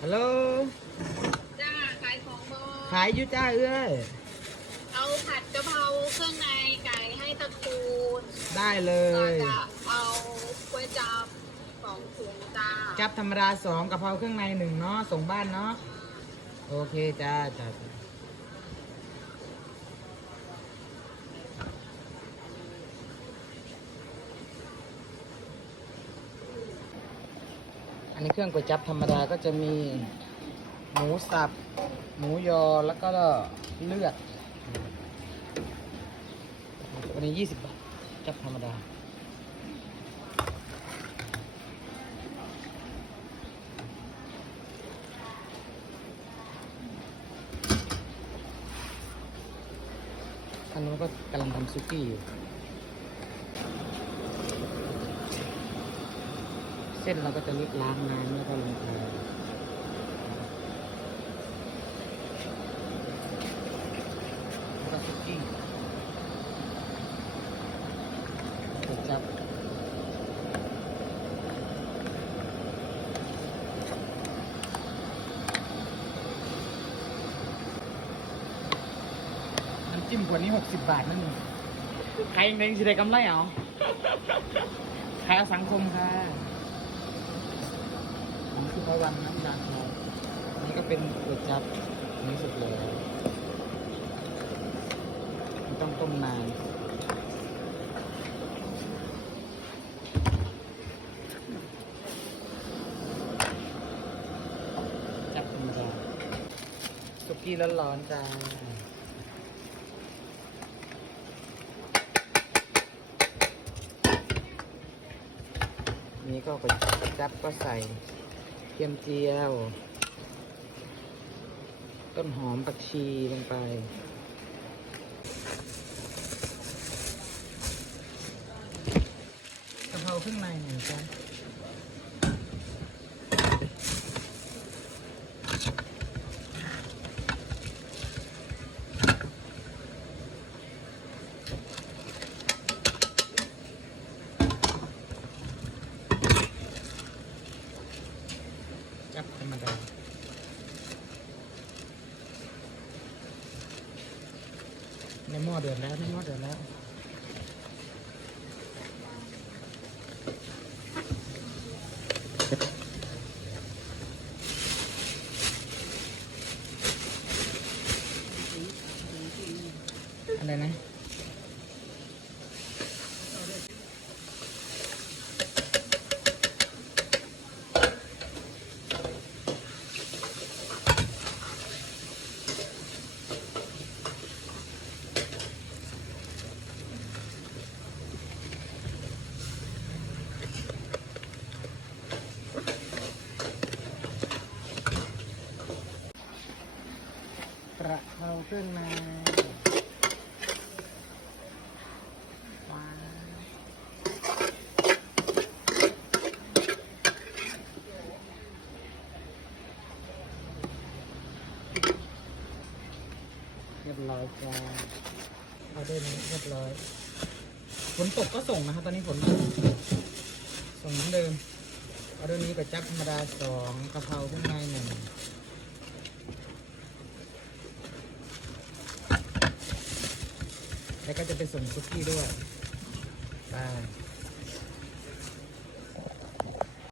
ฮัลโหล จ้าขายของบอขายอยู่จ้าเอ้ย เอาผัดกะเพราเครื่องในไก่ให้ตระกูลได้เลก็ย จะเอาก๋วยจั๊บสองถุงจ้าจับธรรมดาสองกะเพราเครื่องในหนึ่งเนาะส่งบ้านเนาะ โอเคจ้าจ้า อันนี้เครื่องก๋วยจับธรรมดาก็จะมีหมูสับ หมูยอแล้วก็เลือด วันนี้ยี่สิบบาทจับธรรมดาอันนู้นก็กำลังทำซุกี้อยู่ ส้นเราก็จะล้างน้ำแล้วก็ลงไปแล้วก็ซุกี้เสร็จจับน้ำจิ้มขวดนี้หกสิบบาทนั่นเองใครเองสิได้กำไรเอาขายเอาสังคมค่ะผม คือพระวันน้ำยางทองอันนี้ก็เป็นก๋วยจั๊บนี้สุดเลยมันต้องต้มนานจับธรรมดาสุกี้ร้อนๆจ้านี่ก็ก๋วยจั๊บก็ใส่ เทียมเจียว ต้นหอมผักชีลงไป กะเพราเครื่องในหนึ่งจ้ะจับธรรมดา ในหม้อเดือดแล้วในหม้อเดือดแล้วอะไรนะ เพื่อนว้าเรียบร้อยจ้าเอาด้วยนี้เรียบร้อยฝนตกก็ส่งนะครับตอนนี้ฝนตกส่งเหมือนเดิมเอาด้วยนี้กับจับธรรมดาสองกะเพราเครื่องในหนึ่ง แล้วก็จะเป็นส่วนซุกี้ด้วยไป